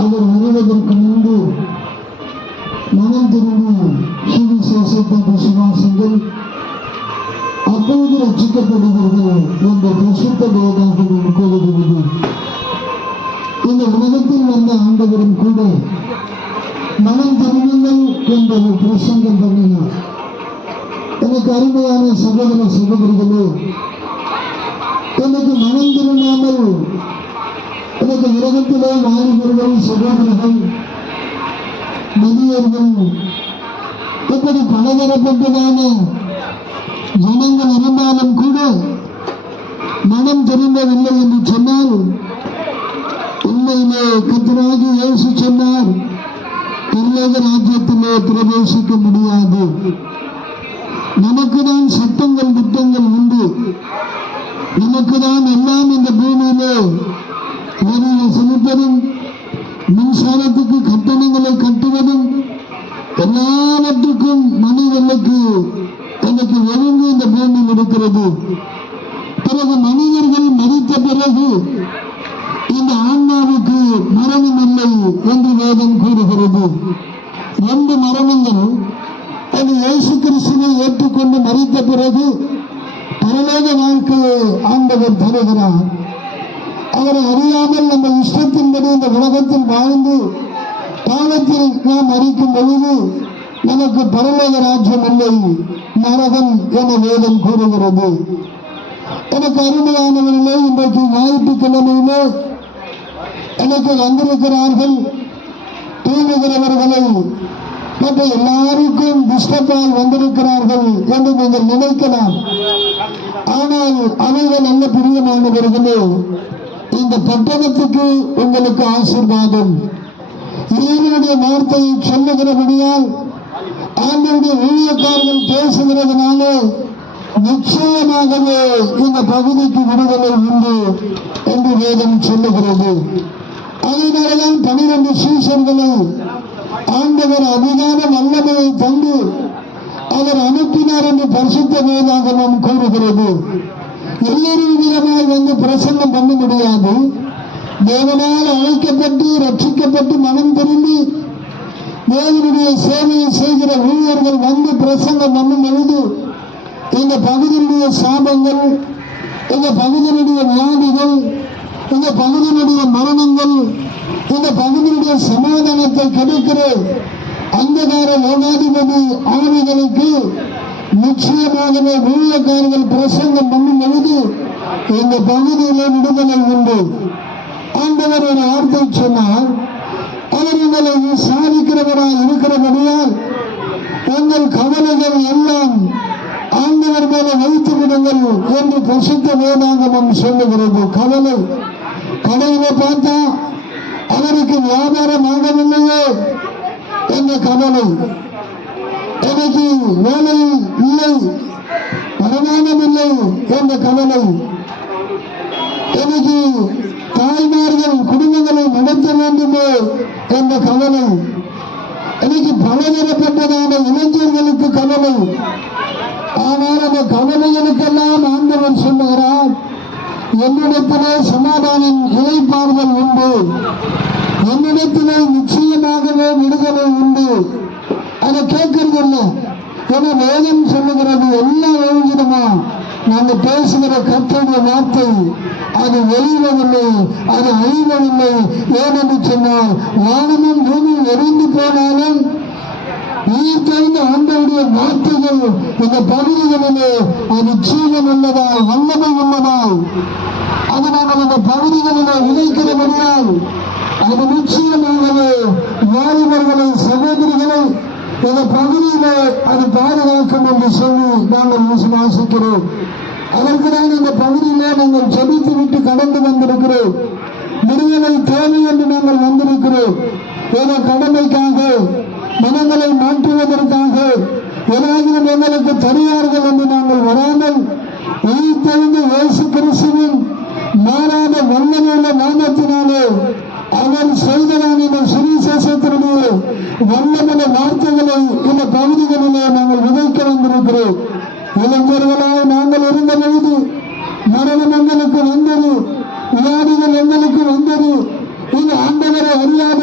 அவர் வருவதற்கு முன்பு மனம் திரும்பி சுவிசேஷத்தை விசுவாசிகள், அப்போது ரட்சிக்கப்படுவீர்கள் என்ற பிரசுத்த வேதாகமும் கூறுகிறது. இந்த உலகத்தில் வந்த ஆண்டவரும் கூட மனம் திரும்புங்கள் என்ற ஒரு பிரசங்கம் பண்ணினார். எனக்கு அருமையான சகோதர சகோதரிகளே, எனக்கு மனம் திரும்பாமல் எனக்கு உலகத்திலே வாலிபர்கள், சகோதரர்கள், முதியோர்கள், இப்படி பலதரப்பட்டதான ஜனங்கள் இருந்தாலும் கூட மனம் திரும்பவில்லை என்று சொன்னால், உண்மையிலே கர்த்தராகிய இயேசு சொன்னார், பரலோக ராஜ்யத்திலே பிரவேசிக்க முடியாது. நமக்குதான் சட்டங்கள் திட்டங்கள் உண்டு, நமக்குதான் எல்லாம் இந்த பூமியிலே வரியை செலுத்துவதும், மின்சாரத்துக்கு கட்டணங்களை கட்டுவதும், எல்லாவற்றுக்கும் மனிதர்களுக்கு எனக்கு ஒழுங்கு இந்த பூமியில் இருக்கிறது. பிறகு மனிதர்கள் மரித்த பிறகு இந்த ஆன்மாவுக்கு மரணம் இல்லை என்று வேதம் கூறுகிறது. 2 மரணங்கள். அது இயேசு கிறிஸ்துவை ஏற்றுக்கொண்டு மரித்த பிறகு பரலோக வாழ்க்கையை ஆண்டவர் தருகிறார். அவரை அறியாமல் நம்ம இஷ்டத்தின்படி இந்த உலகத்தில் வாழ்ந்து பாவத்தில் நாம் மறிக்கும் பொழுது நமக்கு பரலோக ராஜ்யம் இல்லை, நரகம் என வேதம் கூறுகிறது. எனக்கு அருமையானவர்களே, இன்றைக்கு ஞாயிற்றுக்கிழமையிலே எனக்கு வந்திருக்கிறார்கள் தூங்குகிறவர்களை மற்ற எல்லாருக்கும் டிஸ்டர்பாய் வந்திருக்கிறார்கள் என்று நீங்கள் நினைக்கலாம். ஆனால் அவைகள் நல்ல பிரியமானவர்களே, இந்த பட்டணத்துக்கு உங்களுக்கு ஆசீர்வாதம். இறைவனுடைய வார்த்தையை சொல்லுகிறபடியால், ஆண்டவருடைய ஊழியக்காரர்கள் பேசுகிறதுனால நிச்சயமாகவே இந்த பகுதிக்கு விடுதலை உண்டு என்று வேதம் சொல்லுகிறது. அதனால்தான் 12 சீஷர்களை ஆண்டவர் அதிகார வல்லமையை தந்து அவர் அனுப்பினார் என்று பரிசுத்த வேதாகமம் கூறுகிறது. எல்லோரும் விதமாய் வந்து பிரசங்கம் பண்ண முடியாது. தேவனால் அழைக்கப்பட்டு ரட்சிக்கப்பட்டு மனம் திரும்பி தேவனுடைய சேவையை செய்கிற ஊழியர்கள் வந்து பிரசங்கம் பண்ணும் பொழுது இந்த பகுதியினுடைய சாபங்கள், இந்த பகுதியினுடைய வியாதிகள், இந்த பகுதியினுடைய மரணங்கள், இந்த பகுதியினுடைய சமாதானத்தை கிடைக்கிற அந்தகார லோகாதிபதி ஆவிகளுக்கு நிச்சயமாகவே ஊழியக்காரர்கள் பிரசங்கம் பண்ணும் பொழுது இந்த பகுதியிலே விடுதலை உண்டு. ஆண்டவர் ஒரு வார்த்தை சொன்னார், அவர் உங்களை விசாரிக்கிறவராய் இருக்கிறபடியால் உங்கள் கவலைகள் எல்லாம் ஆண்டவர் மேல வைத்து விடுங்கள் என்று பரிசுத்த வேதாகமம் சொல்லுகிறது. கவலை, கடையில பார்த்தா அவருக்கு வியாபாரம் ஆகவில்லையே என்ற கவலை, எனக்கு வேலை இல்லை, வருமானம் இல்லை என்ற கவலை, எனக்கு தாய்மார்கள் குடும்பங்களை நடத்த வேண்டுமே என்ற கவலை, எனக்கு பலதரப்பட்டதான இளைஞர்களுக்கு கவலை. ஆனால் அந்த கவலைகளுக்கெல்லாம் ஆண்டவன் சொல்லுகிறார், என்னிடத்திலே சமாதானம் இளைப்பாறுதல் உண்டு, என்னிடத்திலே நிச்சயமாகவே விடுதலை உண்டு. அதை கேட்கறது இல்லை. என வேதம் சொல்லுகிறது, எல்லாம் எழுதிடுமா? நாங்கள் பேசுகிற கர்த்தருடைய வார்த்தை அது வெளிவதில்லை, அது அழிவதில்லை. ஏனென்று சொன்னால் வானமும் பூமி எரிந்து போனாலும் நீர் தெரிந்த ஆண்டவருடைய வார்த்தைகள் இந்த பகுதிகளிலே அது ஜீவன் உள்ளதால், வல்லமை உள்ளதால், அது நாங்கள் இந்த பகுதிகளிலே விதைக்கிறபடியால் அது நிச்சயமாகவே வாலிபர்களை, சகோதரிகளை இந்த பகுதியிலே அது பாதுகாக்கும் என்று சொல்லி நாங்கள் விசுவாசிக்கிறோம். அதற்குதான் இந்த பகுதியிலே நாங்கள் ஜெபித்து விட்டு கடந்து வந்திருக்கிறோம். விடுதலை தேவை என்று நாங்கள் வந்திருக்கிறோம். ஏதோ கடமைக்காக, மனங்களை மாற்றுவதற்காக ஏதாவது எங்களுக்கு தனியார்கள் என்று நாங்கள் வராமல் உயிர்த்தெழுந்த இயேசு கிறிஸ்துவின் மாறாத வல்லமையுள்ள நாமத்தினாலே அவர் செய்ததான இந்த சுவிசேஷத்தினுடைய வல்லமையான வார்த்தைகளை இந்த பகுதிகளிலே நாங்கள் விதைக்க வந்திருக்கிறோம். இளைஞர்களாய் நாங்கள் இருந்த பொழுது மரணம் எங்களுக்கு வந்தது, வியாதிகள் எங்களுக்கு வந்தது. இந்த ஆண்டவரை அறியாத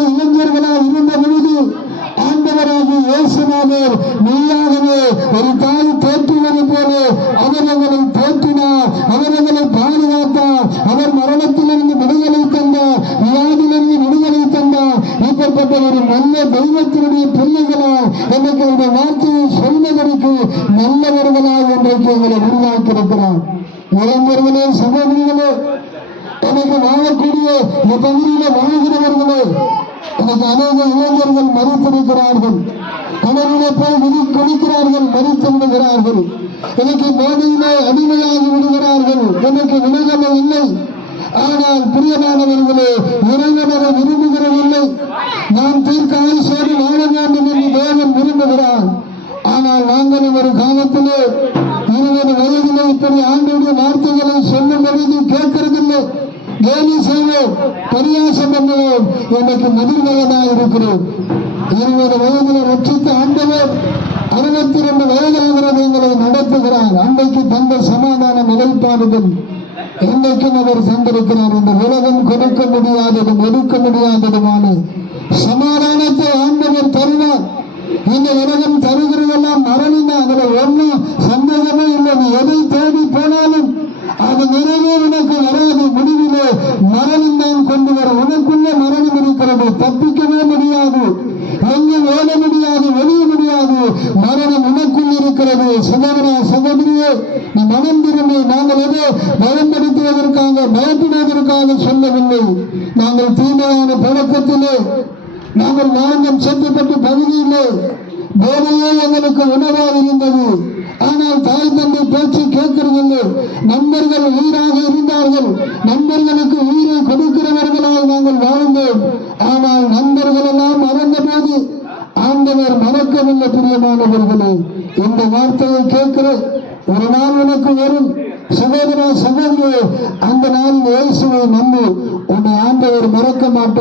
அப்படிப்பட்ட ஒரு நல்ல தெய்வத்தினுடைய பிள்ளைகளாய் எனக்கு இந்த வார்த்தையை சொல்வதற்கு நல்லவர்களாய் இன்றைக்கு எங்களை உருவாக்கி இருக்கிறார். இளைஞர்களே, சகோதரிகளே, எனக்கு வாழக்கூடிய இந்த பகுதியில வாழ்கிறவர்களே, எனக்கு அநேக இளைஞர்கள் மறித்திருக்கிறார்கள். கடலிலே போய் குதிக்கிறார்கள், மறித்து விடுகிறார்கள். எனக்கு போதையிலே அடிமையாகி விடுகிறார்கள். எனக்கு விடுதலை இல்லை. ஆனால் பிரியமானவர்களே, இறைவனை விரும்புகிறதில்லை. நாம் தீர்க்க ஆயுசோடு வாழ வேண்டும் என்று தேவன் விரும்புகிறார். ஆனால் நாங்கள் ஒரு காலத்திலே 20 வயதிலே இப்படி ஆண்டுடைய வார்த்தைகளை சொல்லும் பொழுது கேட்கறதில்லை. கேலி செய்வோம், பரியாசம் பண்ணுவோம். எனக்கு முதிர்வயதாக இருக்கிறோம். 20 வயதில் ரட்சித்த ஆண்டவர் 62 வயதாகிறது எங்களை நடத்துகிறார். அன்றைக்கு தந்த சமாதான நிலைப்பாடுகள் இன்றைக்கும் அவர் தந்திருக்கிறார். இந்த உலகம் கொடுக்க முடியாததும் எடுக்க முடியாததுமான சமாதானத்தை ஆண்டவர் தருவார். இந்த உலகம் தருகிறதெல்லாம் மரணம் தான். அதுல ஒன்றும் சந்தேகமே இல்லை. நீ எதை தேடி போனாலும் அது நிறைவே உனக்கு வராது. முடிவிலே மரணம் தான் கொண்டு வர. உனக்குள்ள மரணம் இருக்கிறது, தப்பிக்கவே முடியாது. எங்கும் ஓட முடியாது, வெளிய முடியாது. மரணம் உனக்குள் இருக்கிறது. சகோதரா, சகோதரியே, நீ மனம் திரும்பி. நாங்கள் எதோ பயன்படுத்துவதற்காக, பயப்படுவதற்காக சொல்லவில்லை. நாங்கள் தீமையான பழக்கத்திலே, நாங்கள் நாங்கள் செத்துப்பட்ட பகுதியிலே போதையே எங்களுக்கு உணவாக இருந்தது. ஆனால் தாய் தந்தை பேச்சு கேட்கிறதில்லை. நண்பர்கள் உயிராக இருந்தார்கள். நண்பர்களுக்கு உயிரை கொடுக்கிறவர்களால் நாங்கள் வாழ்ந்தோம். ஆனால் நண்பர்கள் எல்லாம் மறந்த போது ஆண்டவர் மறக்கவில்லை. பிரியமானவர்களே, இந்த வார்த்தையை கேட்கிற ஒரு நாள் உனக்கு வரும். சகோதரா, சகோதரே, அந்த நாள் இயேசுவை நம்பி உன்னை ஆண்டவர் மறக்க மாட்டார்.